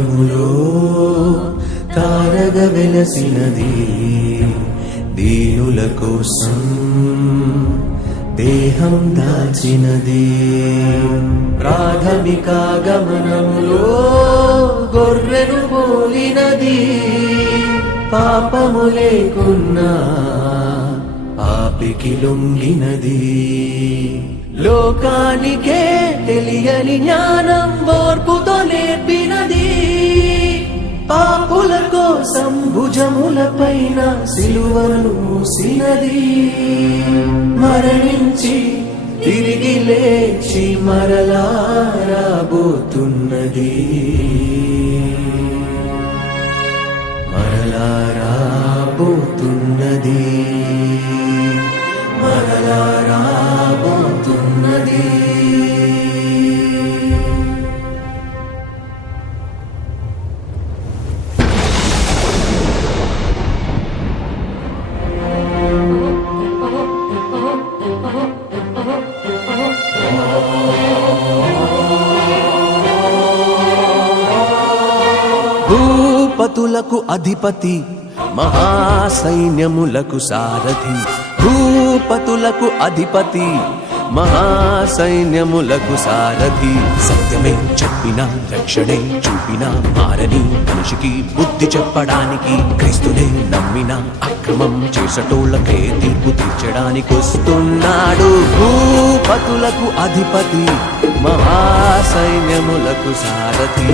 ఆకాశములో తారగ వెలసినది దీనుల కోసం దేహం దాచినది ప్రాథమిక గమనములో గొర్రెను పోలినది. పాపము లేకున్నా పాపికి లొంగినది. లోకానికే తెలియని జ్ఞానం ఓర్పుతో కోసం భుజముల పైన సిలువను మూసినది. మరణించి తిరిగి లేచి మరలా రాబోతున్నది. మరలా రాబోతున్నది. భూపతులకు అధిపతి మహాసైన్యములకు సారథి. భూపతులకు అధిపతి మహాసైన్యములకు సారథి. సత్యమే చెప్పిన రక్షణే చూపిన మారని మనిషికి బుద్ధి చెప్పడానికి క్రీస్తునే నమ్మిన అక్రమం చేసటోళ్ళకే తీర్పు తీర్చడానికి వస్తున్నాడు భూపతులకు అధిపతి మహాసైన్యములకు సారథి.